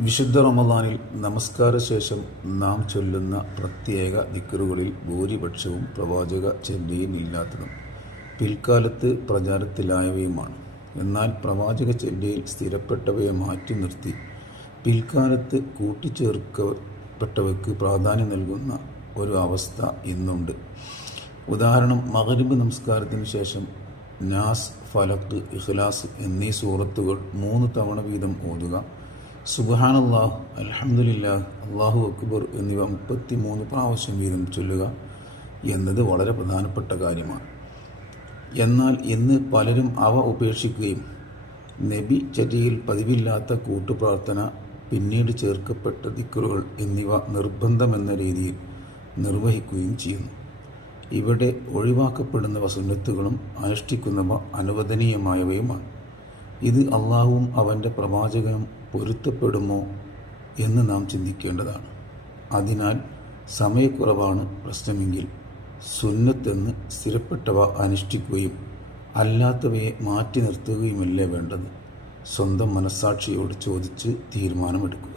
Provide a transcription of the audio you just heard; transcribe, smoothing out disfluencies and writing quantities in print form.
വിശുദ്ധ റമദാനിൽ നമസ്കാരശേഷം നാം ചൊല്ലുന്ന പ്രത്യേക ദിക്റുകളിൽ ഭൂരിപക്ഷവും പ്രവാചക ചര്യയിലില്ലാത്തതും പിൽക്കാലത്ത് പ്രചാരത്തിലായവയുമാണ്. എന്നാൽ പ്രവാചക ചര്യയിൽ സ്ഥിരപ്പെട്ടവയെ മാറ്റി നിർത്തി പിൽക്കാലത്ത് കൂട്ടിച്ചേർക്കപ്പെട്ടവയ്ക്ക് പ്രാധാന്യം നൽകുന്ന ഒരു അവസ്ഥ ഇന്നുണ്ട്. ഉദാഹരണം, മഗ്‌രിബ് നമസ്കാരത്തിന് ശേഷം നാസ്, ഫലഖ്, ഇഖ്ലാസ് എന്നീ സൂറത്തുകൾ 3 തവണ വീതം ഓതുക, സുബ്ഹാനല്ലാഹ്, അൽഹംദുലില്ലാഹ്, അല്ലാഹു അക്ബർ എന്നിവ 33 പ്രാവശ്യം വീതം ചൊല്ലുക എന്നത് വളരെ പ്രധാനപ്പെട്ട കാര്യമാണ്. എന്നാൽ ഇന്ന് പലരും അവ ഉപേക്ഷിക്കുകയും നബി ചര്യയിൽ പതിവില്ലാത്ത കൂട്ടുപ്രാർത്ഥന, പിന്നീട് ചേർക്കപ്പെട്ട ദിക്റുകൾ എന്നിവ നിർബന്ധമെന്ന രീതിയിൽ നിർവഹിക്കുകയും ചെയ്യുന്നു. ഇവിടെ ഒഴിവാക്കപ്പെടുന്നവ സുന്നത്തുകളും അനുഷ്ഠിക്കുന്നവ അനുവദനീയമായവയുമാണ്. ഇത് അള്ളാഹുവും അവൻ്റെ പ്രവാചകനും പൊരുത്തപ്പെടുമോ എന്ന് നാം ചിന്തിക്കേണ്ടതാണ്. അതിനാൽ സമയക്കുറവാണ് പ്രശ്നമെങ്കിൽ സുന്നത്തെന്ന് സ്ഥിരപ്പെട്ടവ അനുഷ്ഠിക്കുകയും അല്ലാത്തവയെ മാറ്റി നിർത്തുകയുമല്ലേ വേണ്ടത്. സ്വന്തം മനസ്സാക്ഷിയോട് ചോദിച്ച് തീരുമാനമെടുക്കുക.